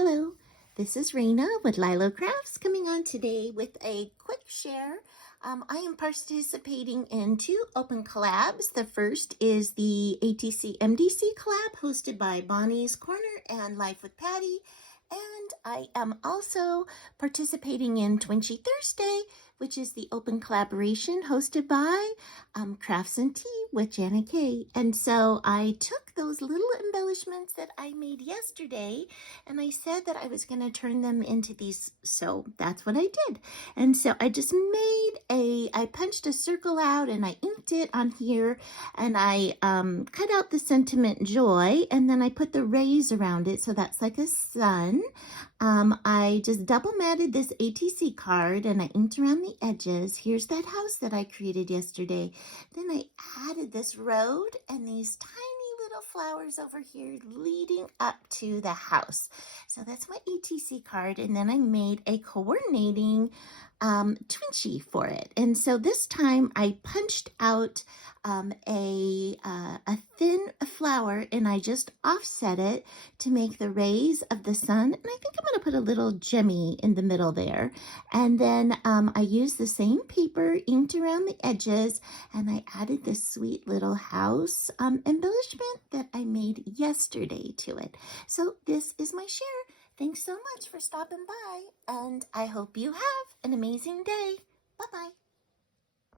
Hello, this is Raina with LYLO Crafts coming on today with a quick share. I am participating in two open collabs. The first is the ATC MDC collab hosted by Bonnie's Corner and Life with Patti. And I am also participating in Twinchie Thursday, which is the open collaboration hosted by Crafts and Tea with JanetKay. And so I took those little embellishments that I made yesterday and I said that I was going to turn them into these. So that's what I did. And so I just I punched a circle out and I inked it on here and I cut out the sentiment joy and then I put the rays around it. So that's like a sun. I just double matted this ATC card and I inked around the edges. Here's that house that I created yesterday. Then I added this road and these tiny little flowers over here leading up to the house. So that's my ATC card. And then I made a coordinating Twinchie for it. And so this time I punched out a thin flower and I just offset it to make the rays of the sun. And I think I'm going to put a little gemmy in the middle there. And then I used the same paper inked around the edges and I added this sweet little house embellishment that I made yesterday to it. So this is my share. Thanks so much for stopping by and I hope you have an amazing day. Bye-bye.